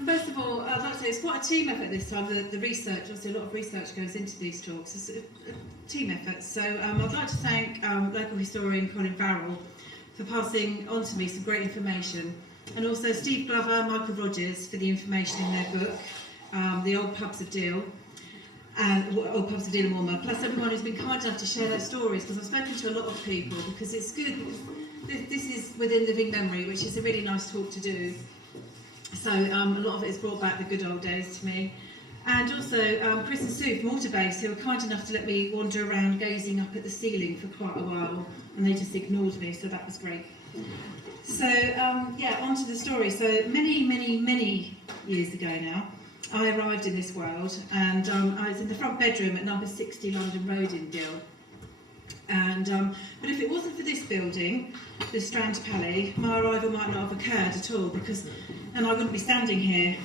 first of all, I'd like to say it's quite a team effort this time. The research, obviously a lot of research goes into these talks. It's a team effort. So I'd like to thank local historian Colin Farrell for passing on to me some great information, and also Steve Glover, Michael Rogers for the information in their book, The Old Pubs of Deal, and Old Pubs of Deal and Walmer, plus everyone who's been kind enough to share their stories, because I've spoken to a lot of people, because it's good. This is within living memory, which is a really nice talk to do. So a lot of it has brought back the good old days to me. And also Chris and Sue from Autobase, who were kind enough to let me wander around gazing up at the ceiling for quite a while, and they just ignored me, so that was great. So yeah, on to the story. So many years ago now, I arrived in this world, and I was in the front bedroom at number 60 London Road in Dill. And but if it wasn't for this building, the Strand Palais, my arrival might not have occurred at all, and I wouldn't be standing here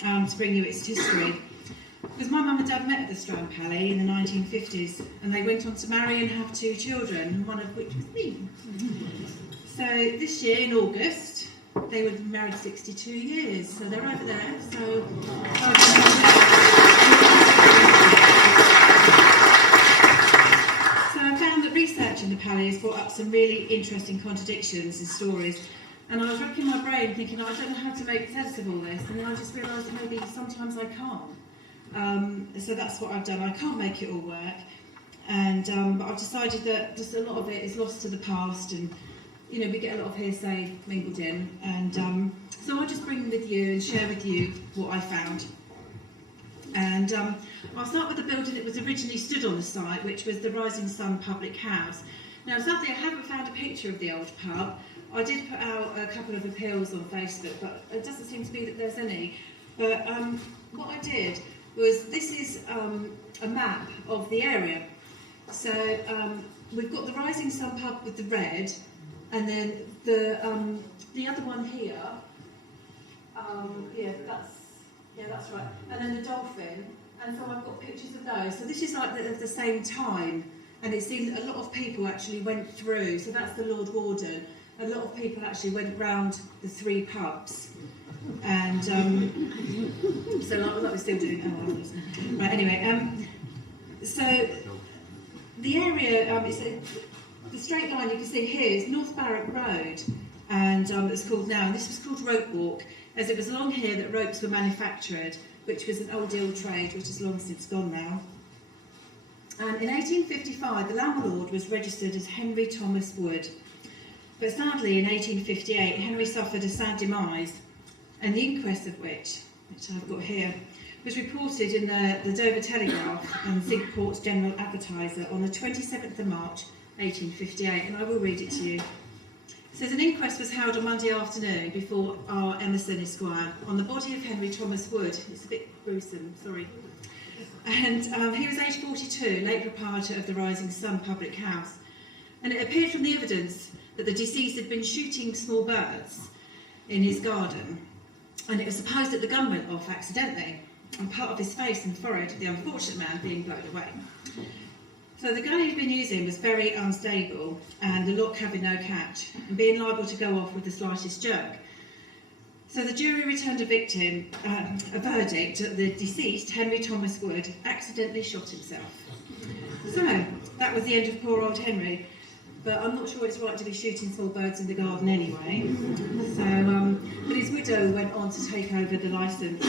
to bring you its history. Because my mum and dad met at the Strand Palais in the 1950s, and they went on to marry and have 2 children, one of which was me. So this year, in August, they would have been married 62 years, so they're over there. So I found that research in the Palais has brought up some really interesting contradictions and stories. And I was racking my brain thinking, I don't know how to make sense of all this, and then I just realised that maybe sometimes I can't. So that's what I've done. I can't make it all work, and but I've decided that just a lot of it is lost to the past, and you know, we get a lot of hearsay mingled in, and so I'll just bring with you and share with you what I found. And I'll start with the building that was originally stood on the site, which was the Rising Sun Public House. Now, sadly, I haven't found a picture of the old pub. I did put out a couple of appeals on Facebook, but it doesn't seem to be that there's any. But what I did was, this is a map of the area. So we've got the Rising Sun Pub with the red, and then the other one here, yeah, that's right, and then the dolphin, and so I've got pictures of those. So this is like at the same time, and it seems a lot of people actually went through. So that's the Lord Warden. A lot of people actually went round the 3 pubs, and so like we're still doing. Oh, right. Anyway, so the area the straight line you can see here is North Barrack Road, and it's called now. And this was called Rope Walk, as it was along here that ropes were manufactured, which was an old ill trade, which is long since gone now. And in 1855, the landlord was registered as Henry Thomas Wood. But sadly, in 1858, Henry suffered a sad demise, and the inquest of which I've got here, was reported in the Dover Telegraph and Cinque Port's General Advertiser on the 27th of March, 1858, and I will read it to you. It says, an inquest was held on Monday afternoon before R. Emerson Esquire on the body of Henry Thomas Wood. It's a bit gruesome, sorry. And he was aged 42, late proprietor of the Rising Sun Public House. And it appeared from the evidence that the deceased had been shooting small birds in his garden, and it was supposed that the gun went off accidentally, and part of his face and forehead of the unfortunate man being blown away. So the gun he'd been using was very unstable, and the lock having no catch, and being liable to go off with the slightest jerk. So the jury returned a verdict that the deceased, Henry Thomas Wood, accidentally shot himself. So that was the end of poor old Henry. But I'm not sure it's right to be shooting small birds in the garden anyway. So, but his widow went on to take over the licence.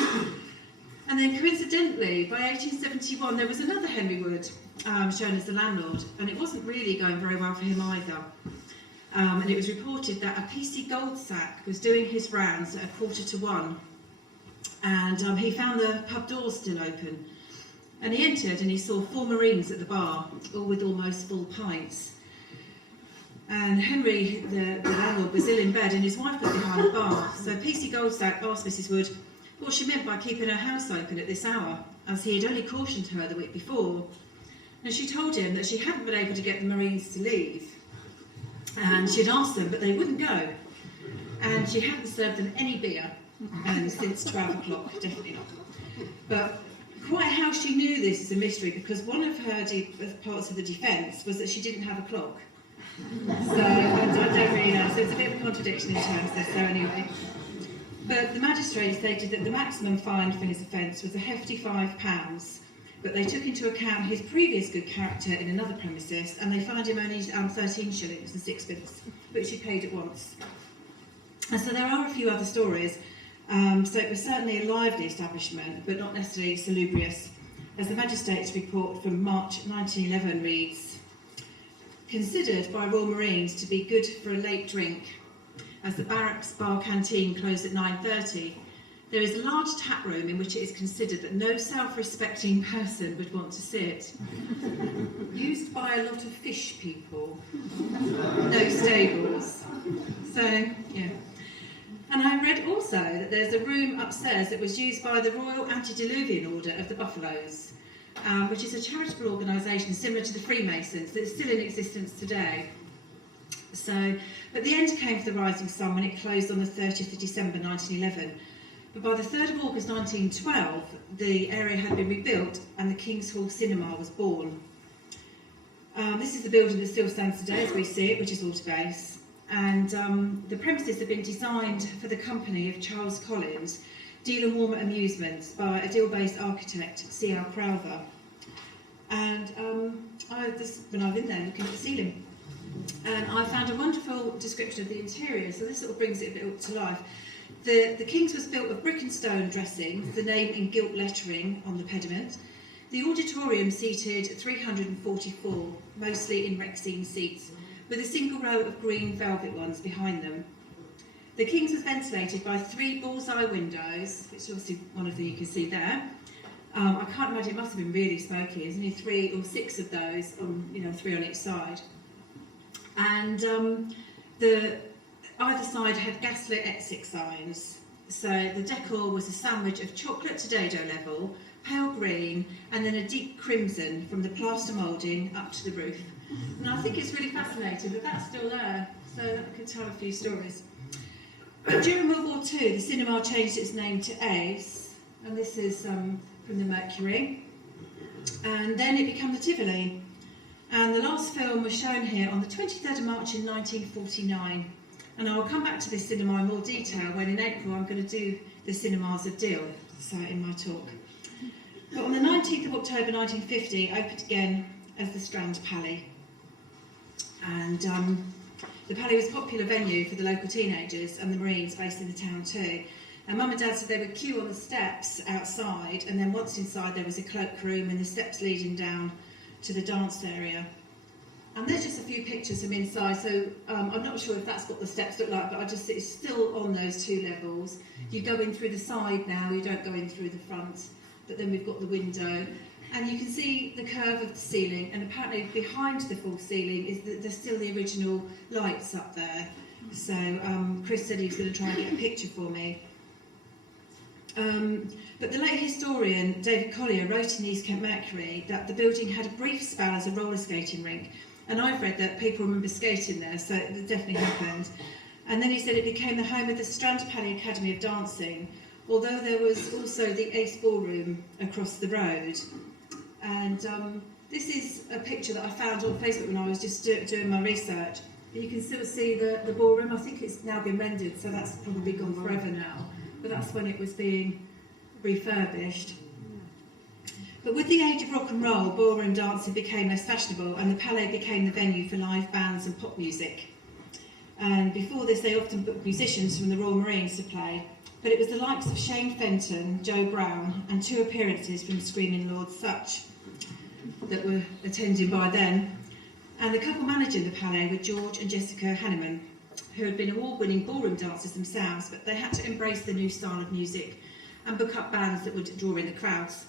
And then coincidentally, by 1871, there was another Henry Wood shown as the landlord, and it wasn't really going very well for him either. And it was reported that a PC Goldsack was doing his rounds at 1:45, and he found the pub doors still open. And he entered and he saw 4 Marines at the bar, all with almost full pints. And Henry, the landlord, was ill in bed, and his wife was behind the bar. So PC Goldsack asked Mrs. Wood what she meant by keeping her house open at this hour, as he had only cautioned her the week before. And she told him that she hadn't been able to get the Marines to leave. And she'd asked them, but they wouldn't go. And she hadn't served them any beer since 12 o'clock, definitely not. But quite how she knew this is a mystery, because one of her parts of the defence was that she didn't have a clock. So I don't really know. So it's a bit of a contradiction in terms of this. So anyway, But the magistrate stated that the maximum fine for his offence was a hefty £5, but they took into account his previous good character in another premises, and they fined him only 13 shillings and sixpence, which he paid at once. And so there are a few other stories. So it was certainly a lively establishment, but not necessarily salubrious. As the magistrate's report from March 1911 reads, considered by Royal Marines to be good for a late drink, as the barracks bar canteen closed at 9:30, there is a large tap room in which it is considered that no self-respecting person would want to sit. Used by a lot of fish people. No stables. So, yeah. And I read also that there's a room upstairs that was used by the Royal Antediluvian Order of the Buffaloes, which is a charitable organisation similar to the Freemasons that's still in existence today. So, but the end came for the Rising Sun when it closed on the 30th of December 1911. But by the 3rd of August 1912, the area had been rebuilt and the King's Hall Cinema was born. This is the building that still stands today as we see it, which is Water Base. And the premises have been designed for the company of Charles Collins, Deal and Walmer Amusements, by a Deal-based architect, C.L. Crowther. And when I've been there looking at the ceiling, and I found a wonderful description of the interior, so this sort of brings it a bit to life. The King's was built of brick and stone dressing, the name in gilt lettering on the pediment. The auditorium seated 344, mostly in Rexine seats, with a single row of green velvet ones behind them. The King's was ventilated by 3 bullseye windows, which obviously one of them you can see there. I can't imagine, it must have been really smoky. There's only 3 or 6 of those, 3 on each side. And either side had gaslit exit signs. So the decor was a sandwich of chocolate to dado level, pale green, and then a deep crimson from the plaster moulding up to the roof. And I think it's really fascinating that that's still there, so that could tell a few stories. But during World War II, the cinema changed its name to Ace, and this is from the Mercury, and then it became the Tivoli. And the last film was shown here on the 23rd of March in 1949. And I will come back to this cinema in more detail when in April I'm going to do the cinemas of Deal, so in my talk. But on the 19th of October 1950, it opened again as the Strand Palais. And the Palais was a popular venue for the local teenagers and the Marines based in the town too. And Mum and Dad said they would queue on the steps outside, and then once inside there was a cloakroom and the steps leading down to the dance area. And there's just a few pictures from inside, so I'm not sure if that's what the steps look like, but it's still on those 2 levels. You go in through the side now, you don't go in through the front, but then we've got the window. And you can see the curve of the ceiling, and apparently behind the full ceiling is there's still the original lights up there. So Chris said he was going to try and get a picture for me. But the late historian David Collier wrote in the East Kent Mercury that the building had a brief spell as a roller skating rink, and I've read that people remember skating there, so it definitely happened. And then he said it became the home of the Strand Palais Academy of Dancing, although there was also the Ace Ballroom across the road. And this is a picture that I found on Facebook when I was just doing my research. You can still see the ballroom. I think it's now been rendered, so that's probably gone forever now. But that's when it was being refurbished. But with the age of rock and roll, ballroom dancing became less fashionable, and the Palais became the venue for live bands and pop music. And before this, they often booked musicians from the Royal Marines to play. But it was the likes of Shane Fenton, Joe Brown, and 2 appearances from Screaming Lord Sutch that were attended by then. And the couple managing the Palais were George and Jessica Hanneman, who had been award-winning ballroom dancers themselves, but they had to embrace the new style of music and book up bands that would draw in the crowds.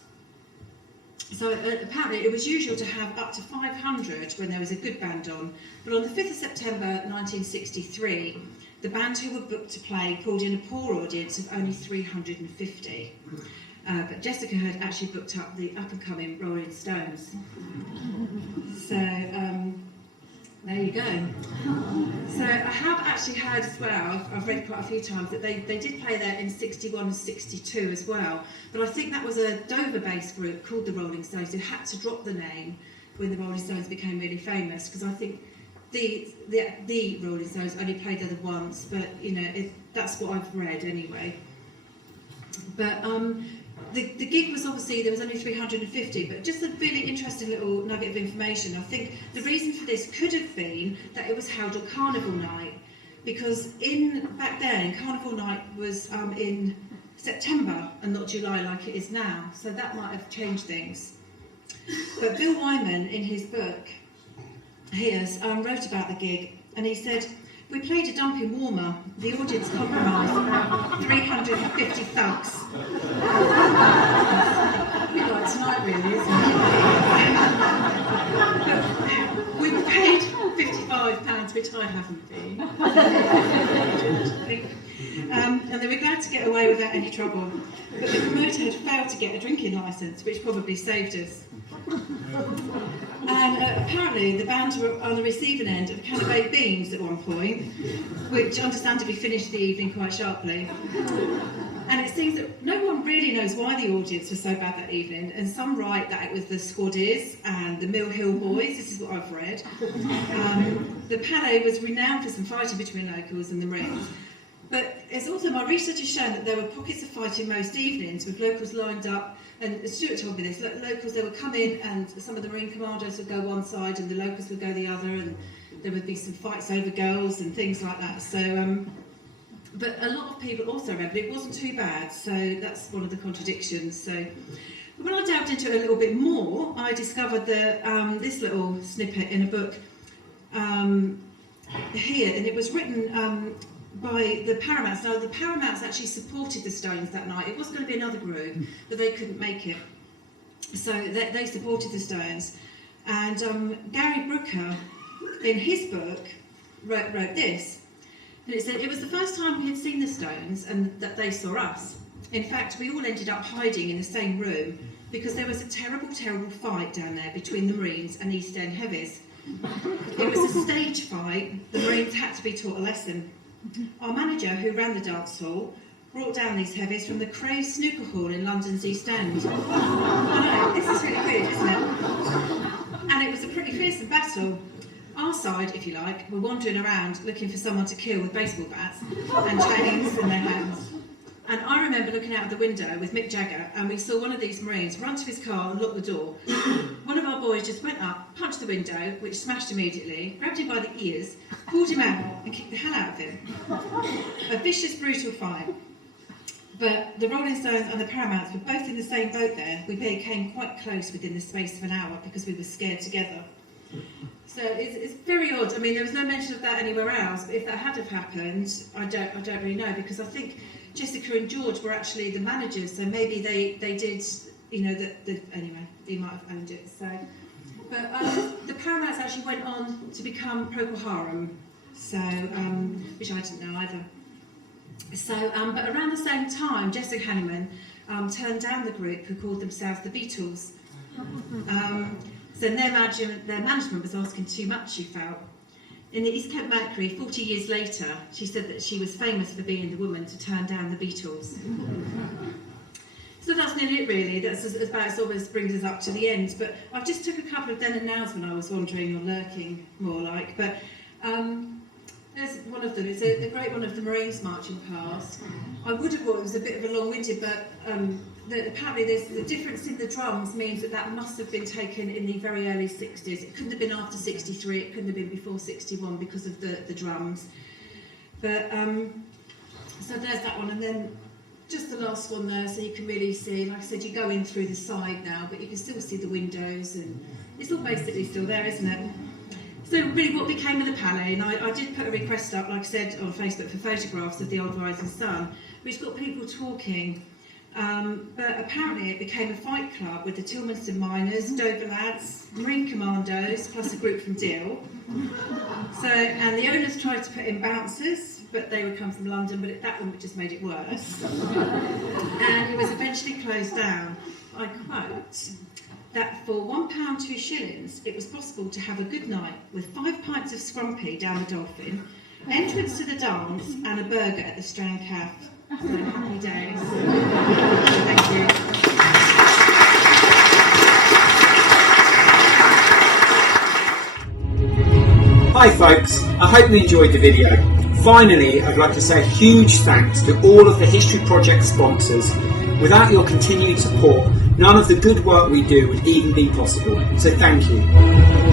So apparently it was usual to have up to 500 when there was a good band on, but on the 5th of September 1963, the band who were booked to play pulled in a poor audience of only 350. But Jessica had actually booked up the up-and-coming Rolling Stones. So there you go. So I have actually heard as well, I've read quite a few times, that they did play there in 61 and 62 as well. But I think that was a Dover-based group called the Rolling Stones who had to drop the name when the Rolling Stones became really famous, because I think the Rolling Stones only played there once, but that's what I've read anyway. But the gig was obviously, there was only 350, but just a really interesting little nugget of information. I think the reason for this could have been that it was held on Carnival Night, because back then, Carnival Night was in September and not July like it is now, so that might have changed things. But Bill Wyman, in his book, he wrote about the gig, and he said, "We played a dump in Walmer. The audience compromised about 350 thugs." A bit like tonight, really, isn't it? We were paid £55, which I haven't been. And they were glad to get away without any trouble. But the promoter had failed to get a drinking licence, which probably saved us. And apparently the band were on the receiving end of a can of baked beans at one point, which understandably finished the evening quite sharply. And it seems that no one really knows why the audience was so bad that evening, and some write that it was the Squaddies and the Mill Hill Boys. This is what I've read. The Palais was renowned for some fighting between locals and the Marines. But it's also, my research has shown that there were pockets of fighting most evenings, with locals lined up, and Stuart told me this, locals, they would come in and some of the Marine commandos would go one side and the locals would go the other, and there would be some fights over girls and things like that. So, but a lot of people also read, but it wasn't too bad, so that's one of the contradictions. So, when I delved into it a little bit more, I discovered this little snippet in a book here, and it was written by the Paramounts. Now, the Paramounts actually supported the Stones that night. It was going to be another group, but they couldn't make it. So they supported the Stones. And Gary Brooker, in his book, wrote this. And it said, "It was the first time we had seen the Stones and that they saw us. In fact, we all ended up hiding in the same room because there was a terrible, terrible fight down there between the Marines and East End Heavies. It was a stage fight. The Marines had to be taught a lesson. Our manager, who ran the dance hall, brought down these heavies from the Cray Snooker Hall in London's East End." I know, this is really weird, isn't it? And it was a pretty fearsome battle. Our side, if you like, were wandering around looking for someone to kill with baseball bats and chains in their hands. And I remember looking out of the window with Mick Jagger, and we saw one of these Marines run to his car and lock the door. One of our boys just went up, punched the window, which smashed immediately, grabbed him by the ears, pulled him out and kicked the hell out of him. A vicious, brutal fight. But the Rolling Stones and the Paramounts were both in the same boat there. We became quite close within the space of an hour because we were scared together. So it's very odd. I mean, there was no mention of that anywhere else, but if that had have happened, I don't really know, because I think Jessica and George were actually the managers, so maybe they did, you know, anyway, they might have owned it. So, but the Paramounts actually went on to become Procol Harum, so which I didn't know either. So, but around the same time, Jessica Hanneman turned down the group who called themselves the Beatles. So their management was asking too much, she felt. In the East Kent Mercury, 40 years later, she said that she was famous for being the woman to turn down the Beatles. So that's nearly it, really. That's about as almost brings us up to the end. But I've just took a couple of then and nows when I was wandering or lurking, more like. But there's one of them. It's a great one of the Marines marching past. I would have thought it was a bit of a long-winded, but apparently there's the difference in the drums means that must have been taken in the very early 60s. It couldn't have been after 63, it couldn't have been before 61 because of the drums. But so there's that one, and then just the last one there, so you can really see, like I said, you go in through the side now, but you can still see the windows, and it's all basically still there, isn't it? So really what became of the Palais, and I did put a request up, like I said, on Facebook for photographs of the old Rising Sun, which got people talking. But apparently it became a fight club with the Tilmanston Miners, Dover Lads, Marine Commandos, plus a group from Deal. So, and the owners tried to put in bouncers, but they would come from London, but that one just made it worse. And it was eventually closed down. I quote, that for £1, 2 shillings, it was possible to have a good night with 5 pints of scrumpy down the Dolphin, entrance to the dance, and a burger at the Strand Cafe. So happy days. Thank you. Hi folks, I hope you enjoyed the video. Finally, I'd like to say a huge thanks to all of the History Project sponsors. Without your continued support, none of the good work we do would even be possible. So thank you.